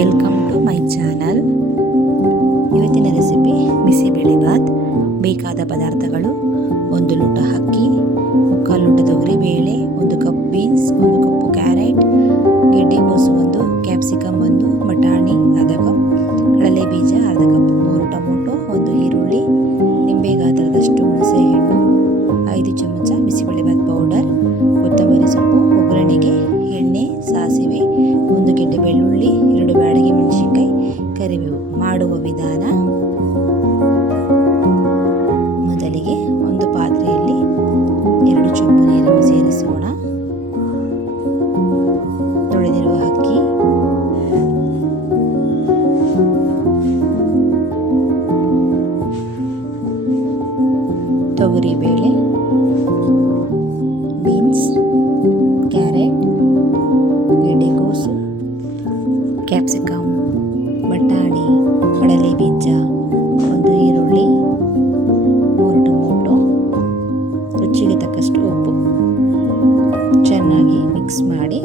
Welcome to my channel. ಇವತ್ತಿನ recipe bisi bele bath. ಬೇಕಾದ ಪದಾರ್ಥಗಳು: 1 ಲೋಟ ಅಕ್ಕಿ, 3/4 ಲೋಟ ತೊಗರಿಬೇಳೆ, 1 ಕಪ್ ಬೀನ್ಸ್, 1 ಕಪ್ ಕ್ಯಾರೆಟ್, ಗೆಡ್ಡೆಕೋಸು 1, ಕ್ಯಾಪ್ಸಿಕಮ್ 1, ಬಟಾಣಿ ಅರ್ಧ ಕಪ್, ಕಡಲೆ ಬೀಜ ಅರ್ಧ ಕಪ್, 3 ಟೊಮೊಟೊ, 1 ಈರುಳ್ಳಿ, ನಿಂಬೆ ಗಾತ್ರದಷ್ಟು ಹುಣಸೆಹಣ್ಣು, 5 ಚಮಚ ಬಿಸಿಬೇಳೆಬಾತ್ ಪೌಡರ್, ಕೊತ್ತಂಬರಿ ಸೊಪ್ಪು, ಒಗ್ಗರಣೆಗೆ ಎಣ್ಣೆ, ಸಾಸಿವೆ, 1 ಗೆಡ್ಡೆ ಬೆಳ್ಳುಳ್ಳಿ, 2 ಬ್ಯಾಡಗಿ ಮೆಣಸಿನಕಾಯಿ, ಕರಿಬೇವು. ಮಾಡುವ ವಿಧಾನ: ಮೊದಲಿಗೆ ಒಂದು ಪಾತ್ರೆಯಲ್ಲಿ 2 ಚೊಂಬು ನೀರನ್ನು ಸೇರಿಸೋಣ. ತೊಳೆದಿರುವ ಅಕ್ಕಿ, ತೊಗರಿಬೇಳೆ, ಬೀನ್ಸ್, ಕ್ಯಾರೆಟ್, ಗೆಡ್ಡೆಕೋಸು, ಕ್ಯಾಪ್ಸಿಕಮ್, ಬಟಾಣಿ, ಕಡಲೆ ಬೀಜ, 1 ಈರುಳ್ಳಿ, 3 ಟೊಮೊಟೊ, ರುಚಿಗೆ ತಕ್ಕಷ್ಟು ಉಪ್ಪು. ಚೆನ್ನಾಗಿ ಮಿಕ್ಸ್ ಮಾಡಿ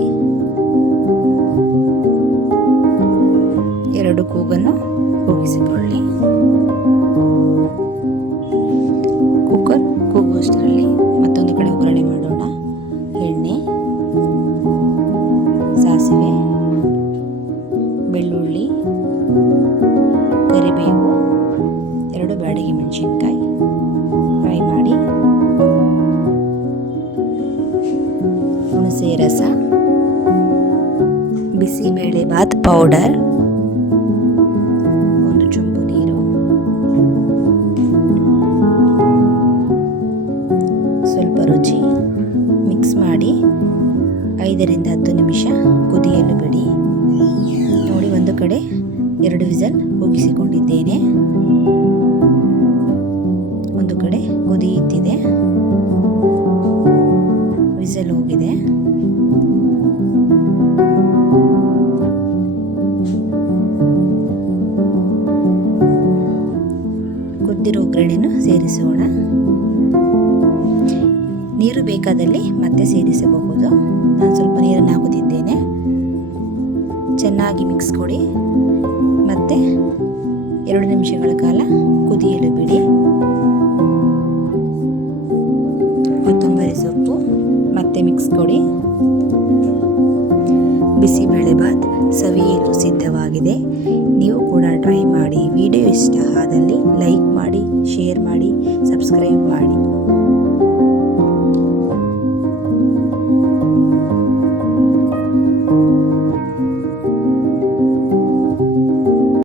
2 ಕೂಗನ್ನು ಕೂಗಿಸಿಕೊಳ್ಳಿ. ಕುಕ್ಕರ್ ಕೂಗುವಷ್ಟರಲ್ಲಿ ಮತ್ತೊಂದು ಕಡೆ ಒಗ್ಗರಣೆ ಮಾಡೋಣ. ಎಣ್ಣೆ, ಸಾಸಿವೆ, ಬೆಳ್ಳುಳ್ಳಿ, ಕರಿಬೇವು, 2 ಬ್ಯಾಡಗಿ ಮೆಣಸಿನಕಾಯಿ ಫ್ರೈ ಮಾಡಿ. ಹುಣಸೆ ರಸ, ಬಿಸಿಬೇಳೆಬಾತ್ ಪೌಡರ್, 1 ಚೊಂಬು ನೀರು, ಸ್ವಲ್ಪ ರುಚಿ. ಮಿಕ್ಸ್ ಮಾಡಿ 5 ರಿಂದ 10 ನಿಮಿಷ ಕುದಿಯಲು ಬಿಡಿ. ನೋಡಿ, ಒಂದು ಕಡೆ 2 ವಿಸಲ್ ಕೂಗಿಸಿಕೊಂಡಿದ್ದೇನೆ. ಒಂದು ಕಡೆ ಕುದಿಯುತ್ತಿದೆ, ವಿಸಲ್ ಹೋಗಿದೆ. ಕುದ್ದಿರೋ ಒಗ್ಗರಣೆಯನ್ನು ಸೇರಿಸೋಣ. ನೀರು ಬೇಕಾದಲ್ಲಿ ಮತ್ತೆ ಸೇರಿಸಬಹುದು. ನಾನು ಸ್ವಲ್ಪ ನೀರನ್ನು ಹಾಕುತ್ತಿದ್ದೇನೆ. ಚೆನ್ನಾಗಿ ಮಿಕ್ಸ್ ಕೊಡಿ. ಮತ್ತೆ 2 ನಿಮಿಷಗಳ ಕಾಲ ಕುದಿಯಲು ಬಿಡಿ. ಕೊತ್ತಂಬರಿ ಸೊಪ್ಪು ಮತ್ತೆ ಮಿಕ್ಸ್ ಕೊಡಿ. ಬಿಸಿಬೇಳೆಬಾತ್ ಸವಿಯಲು ಸಿದ್ಧವಾಗಿದೆ. ನೀವು ಕೂಡ ಟ್ರೈ ಮಾಡಿ. ವಿಡಿಯೋ ಇಷ್ಟ ಆದಲ್ಲಿ ಲೈಕ್ ಮಾಡಿ, ಶೇರ್ ಮಾಡಿ, ಸಬ್ಸ್ಕ್ರೈಬ್ ಮಾಡಿ.